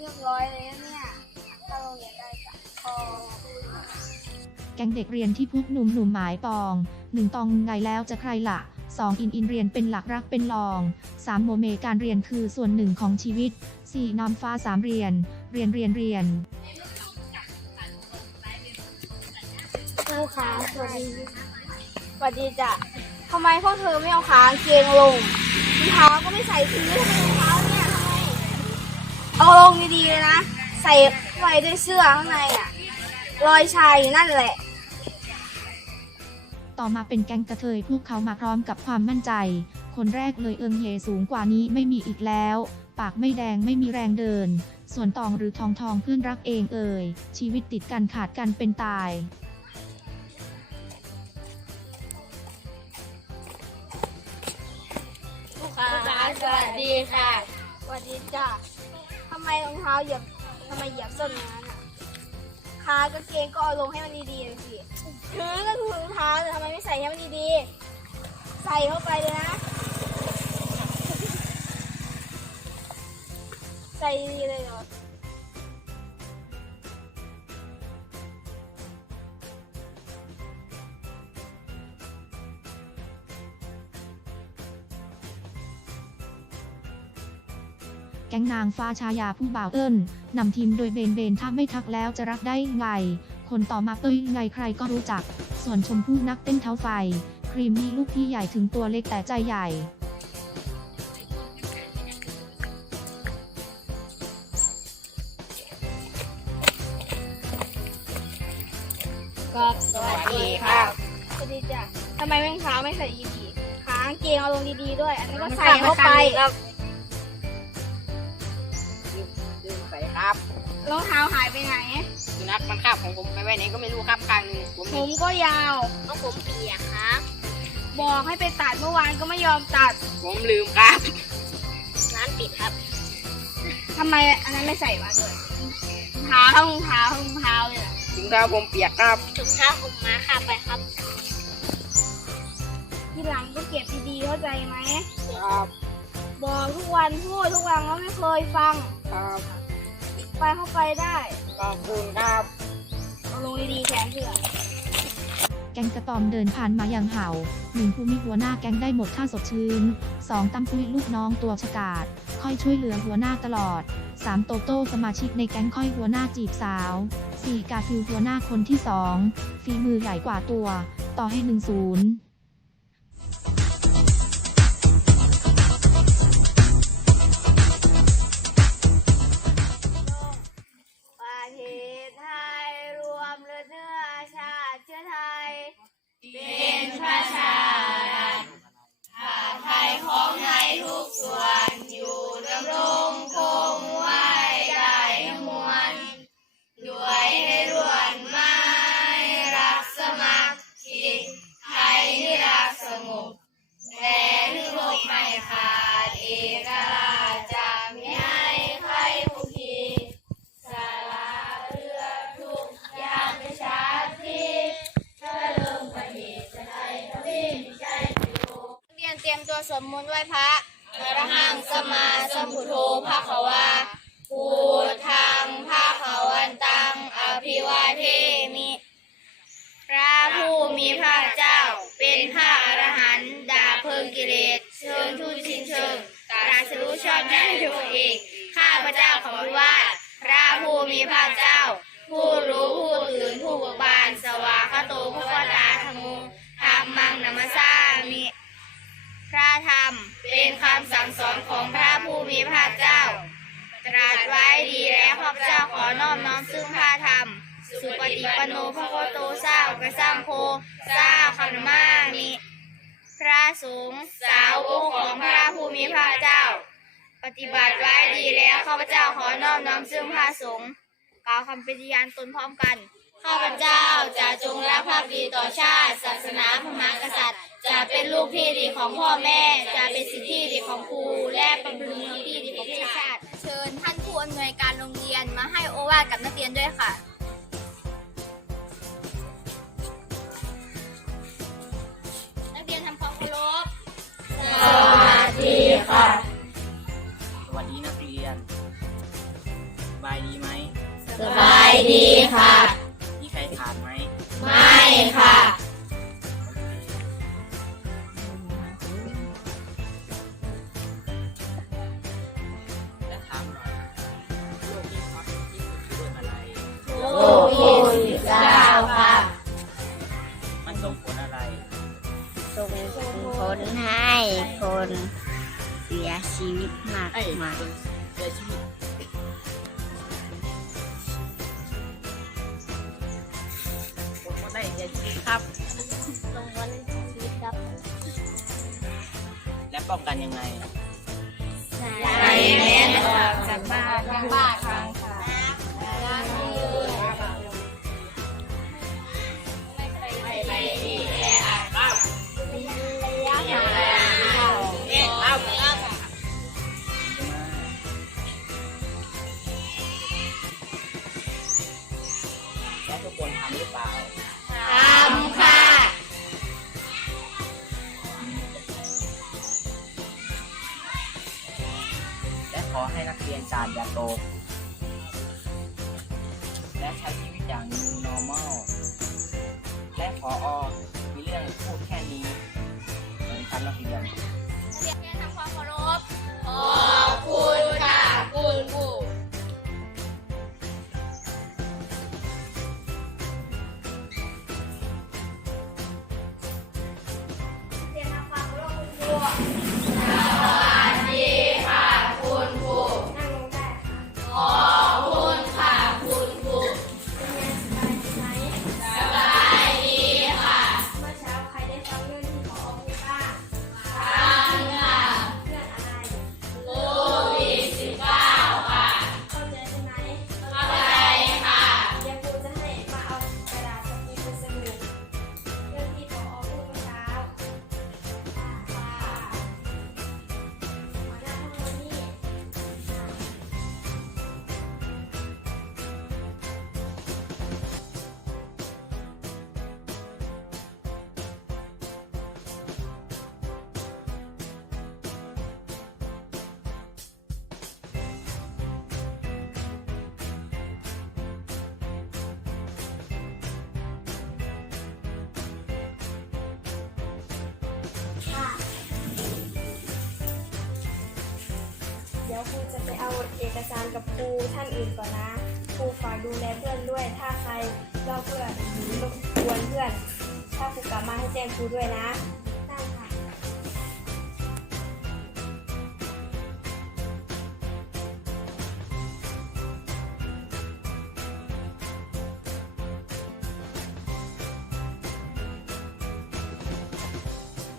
รียบร้อยเลยนะเนี่ยเข้าโรงเรียนได้จ้ะพอแก๊งเด็กเรียนที่พวกหนุ่มหนุ่มๆหมายปองหนึ่งตองไงแล้วจะใครละสองอินอินเรียนเป็นหลักรักเป็นรองสามโมเมการเรียนคือส่วนหนึ่งของชีวิตสี่นอนฟ้าสามเรียน เรียนเรียนเรียนครูคะสวัสดีสวัสดีจ้ะทำไมพวกเธอไม่เอาขากางเกงลงรองเท้าก็ไม่ใส่ทีทำไมรองเท้าเนี่ยทำไม เอาลงดีๆเลยนะ ใส่ไว้ด้วยเสื้อข้างในอะ รอยชายอยู่นั่นแหละ ต่อมาเป็นแก๊งกระเทยพวกเขามาพร้อมกับความมั่นใจ คนแรกเลยเอิงเฮสูงกว่านี้ไม่มีอีกแล้ว ปากไม่แดงไม่มีแรงเดิน ส่วนตองหรือทองทองเพื่อนรักเองเอ่ย ชีวิตติดกันขาดกันเป็นตาย ลูกค้าสวัสดีค่ะ สวัสดีจ้ะทำไมรองเท้าเหยียบทำไมเหยียบส้นนั้นอะขากางเกงก็เอาลงให้มันดีๆเลยสิถือก็ถือรองเท้าแต่ทำไมไม่ใส่ให้มันดีๆ ใส่เข้าไปเลยนะ ใส่ดีๆเลยเหรอ แก๊งนางฟ้าชายาผู้บ่าวเอิ้นนำทีมโดยเบนเบนถ้าไม่ทักแล้วจะรักได้ไง คนต่อมาเอ้ยไงใครก็รู้จัก ส่วนชมพู่นักเต้นเท้าไฟ ครีมมีลูกที่ใหญ่ถึงตัวเล็กแต่ใจใหญ่ครับสวัสดีครับสวัสดีจ้ะทำไมรองเท้าไม่ใส่ดีๆขากางเกงเอาลงดีๆด้วย อันนี้ก็ใส่เข้าไป รองเท้าหายไปไหน สุนัขมันคาบของผมไปไว้ไหนก็ไม่รู้ครับข้างหนึงผมผนี่มก็ยาว ก็ผมเปียกครับบอกให้ไปตัดเมื่อวานก็ไม่ยอมตัดผมลืมครับ ร้านปิดครับ ทำไมอันนั้นไม่ใส่มาด้วยรองเท้าทั้งรองเท้าทั้งรองเท้าเลยอะถึงเท้าผมเปียกครับ ถุงเท้าผมมาค่ะไปครับ ทีหลังก็เก็บดีๆเข้าใจไหม ครับ บอกทุกวันพูดทุกวันก็ไม่เคยฟัง ครับ ไปเข้าไปได้ขอบคุณครับเอาลงดีๆแขนเสื้อแก๊งกระตอมเดินผ่านมาอย่างเห่าหนึ่งผู้มีหัวหน้าแก๊งได้หมดท่าสดชื่นสองตั้มปุ้ยลูกน้องตัวฉกาดค่อยช่วยเหลือหัวหน้าตลอดสามโตโต้สมาชิกในแก๊งค่อยหัวหน้าจีบสาวสี่กาฟิวหัวหน้าคนที่สองฝีมือใหญ่กว่าตัว ต่อให้หนึ่งศูนย์ รียนเตรียมตัวสวดมนต์ไหว้พระอรหังสมมาสมุทโธภะคะวาพุทธังภะคะวันตังอภิวาเทมิ พระผู้มีพระเจ้า เป็นพระอรหันต์ดาเพลิงกิเลสเชิญทุชินเชิงตรัสรู้ชอบได้ด้วยเองข้าพระเจ้าขอรู้ว่าพระผู้มีพระเจ้า รรม เป็นคำสั่งสอนของพระผู้มีพระเจ้า ตรัสไว้ดีแล้วข้าพเจ้าขอน้อมน้อมซึ่งพระธรรม สุปฏิปันโนพระโคโตสาวกสร้างโคสาขนมามิพระสงฆ์สาวกของพระผู้มีพระเจ้า ปฏิบัติไว้ดีแล้วข้าพเจ้าขอน้อมน้อมซึ่งพระสงฆ์กล่าวคำปฏิญาณตนพร้อมกัน ข้าพเจ้าจะจงรักภักดีต่อชาติ ศาสนาพระมหากษัตริย์ จะเป็นลูกที่ดีของพ่อแม่ จะเป็นสิทธิที่ดีของครูและเป็นพลเมืองที่ดีของชาติ เชิญท่านผู้อำนวยการโรงเรียนมาให้โอวาทกับนักเรียนด้วยค่ะ ให้คนเสียชีวิตมากไอ้มายคนเสียชีวิตผมก็ได้เสียชีวิตครับส่งผลชีวิตครับ และป้องกันยังไงใส่แมสออกจากบ้านบ้านครั้ง ใช้ชีวิตอย่าง new normal และขออมีเรื่องพูดแค่นี้สวัสดีครับนักเรียนทำความเคารพ ยวครูจะไปเอาเอกสารกับครูท่านอื่นก่อนนะครูฝากดูแลเพื่อนด้วย ถ้าใครเล่าเพื่อนหรือรบกวนเพื่อน ถ้าครูกลับมาให้แจ้งครูด้วยนะได้ค่ะ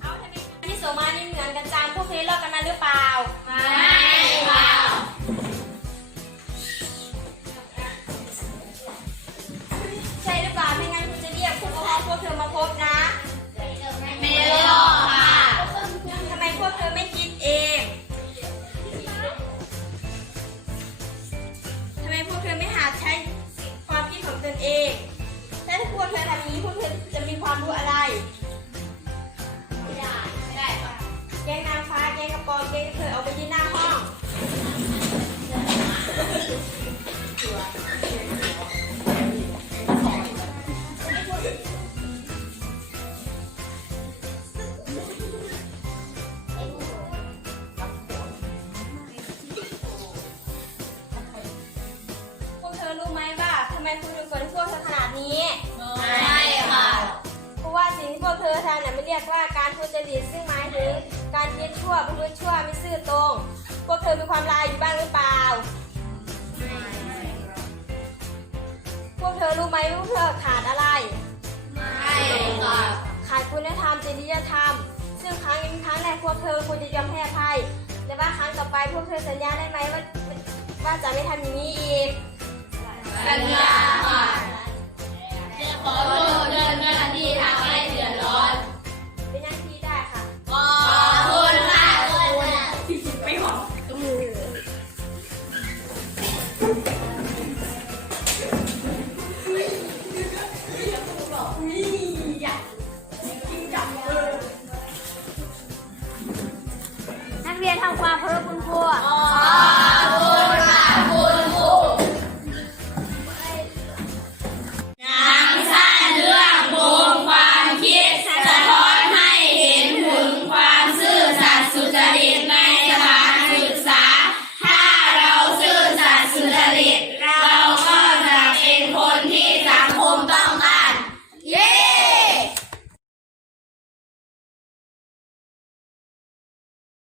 เอาที่ส่งมานี่เหมือนกันจังพวกเคยเลิกกันมาหรือเปล่าไม่ เธอทำเนี่ยไม่เรียกว่าการทุจริตซึ่งหมายถึงการคิดชั่วประพฤติชั่วไม่ซื่อตรง พวกเธอมีความละอายอยู่บ้างหรือเปล่า พวกเธอรู้ไหมว่าพวกเธอขาดอะไร ไม่ค่ะขาดคุณธรรมจริยธรรม ซึ่งครั้งนี้เป็นครั้งแรกพวกเธอควรจะยอมให้อภัยแต่ว่าครั้งต่อไปพวกเธอสัญญาได้ไหมว่าว่าจะไม่ทำอย่างนี้อีก สัญญาค่ะขอโทษเดินหน้าที่